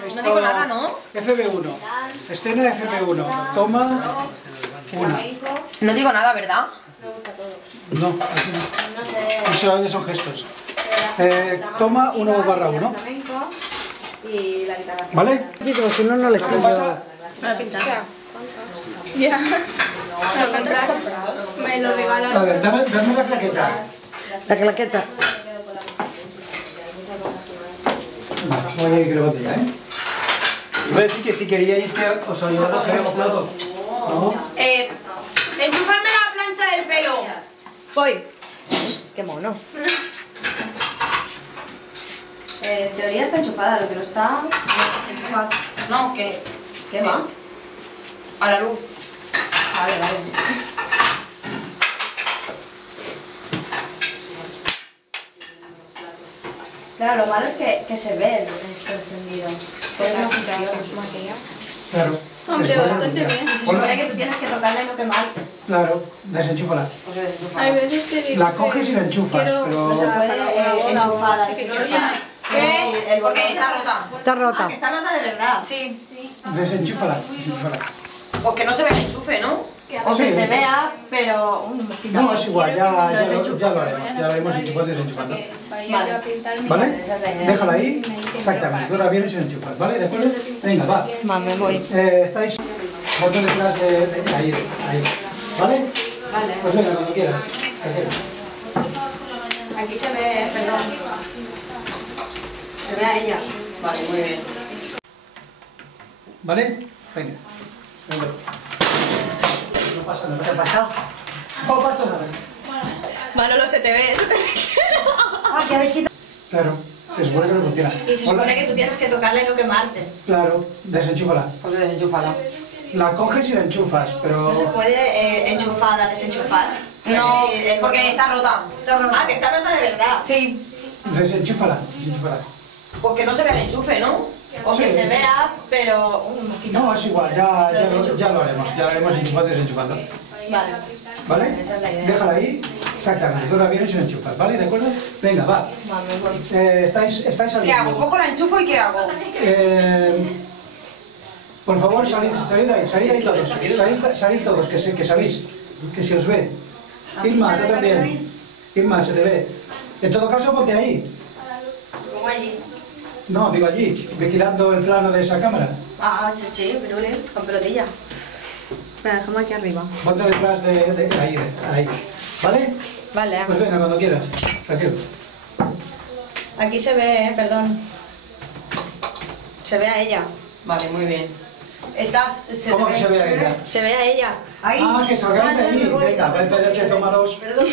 No digo nada, ¿no? FB1. Escena FB1. Toma una. No digo nada, ¿verdad? No, aquí no. No solamente son gestos. Toma 1/1. ¿Vale? Sí, como si no, no les ¿Qué pillo. pasa? Para pintar. Ya. Lo comprado. Me lo regalaron. A ver, dame la plaqueta. La claqueta. Vale, voy a ir que botella, ¿eh? Iba a decir que si queríais que os ayudara a hacer plato. ¿No? Enchufarme la plancha del pelo. Voy. Qué mono. En teoría está enchufada, lo que no está... Enchufar. No, que... ¿Qué va? A la luz. Vale, vale. Claro, lo malo es que se ve esto encendido. Pero no funciona. Claro. Hombre, bastante bien. Se supone que tú tienes que tocarla y no quemarte. Claro, desenchúfala. Hay veces que digo La coges y la enchufas, quiero- pero... No se puede enchufada, que no desenchufada. ¿Qué? Porque está rota. Está rota. Ah, que está rota de verdad. Sí. Desenchúfala. O que no se vea el enchufe, ¿no? O que Sí. se vea, pero un poquito. No, es igual, ya lo haremos Mañana desenchufando. vaya yo a pintarme. ¿Vale? Esa es la idea. Déjala ahí. Exactamente. Tú ahora vienes y la enchufas, ¿vale? ¿De acuerdo? Venga, va. Va, me voy. Estáis botón detrás de ahí, ahí. ¿Vale? Vale. Pues venga, cuando quieras. Aquí se ve, perdón. Se ve a ella. Vale, muy bien. ¿Vale? Venga. Venga. No pasa nada. ¿Qué ha pasado? No pasa nada. Manolo, se te ve. Ah, que habéis quitado. Claro. Se supone que no funciona. Y se supone que tú tienes que tocarla y no quemarte. Claro. Desenchúfala. Pues desenchúfala. La coges y la enchufas, pero... No se puede enchufada, desenchufar. No, El porque botón. está rota. Ah, que está rota de verdad. Sí. Desenchúfala. Desenchúfala. O que no se vea el enchufe, ¿no? O que Sí. se vea, pero un poquito. No, es igual, ya lo haremos. Ya lo haremos enchufando y desenchufando. Vale. ¿Vale? Esa es la idea. Déjala ahí. Exactamente. Tú ahora vienes y la enchufas, ¿vale? ¿De acuerdo? Venga, va. Vale, voy. Estáis ¿Qué hago? saliendo. Cojo la enchufo y ¿qué hago? Por favor, salid ahí todos. Salid todos, que salís. Que se os ve. Irma, tú también. Irma, se te ve. En todo caso, ponte ahí. Como allí. No, digo allí, vigilando el plano de esa cámara. Ah, chichi, piruli, con pelotilla. Espera, déjame aquí arriba. Ponte detrás de ahí, ahí. ¿Vale? Vale. Pues venga, cuando quieras. Tranquilo. Aquí se ve, perdón. Se ve a ella. Vale, muy bien. Se ¿Cómo te que se ve a ella? Se ve a ella. Ah, que salgáis de allí. Venga, va a pedirte toma dos. Perdón.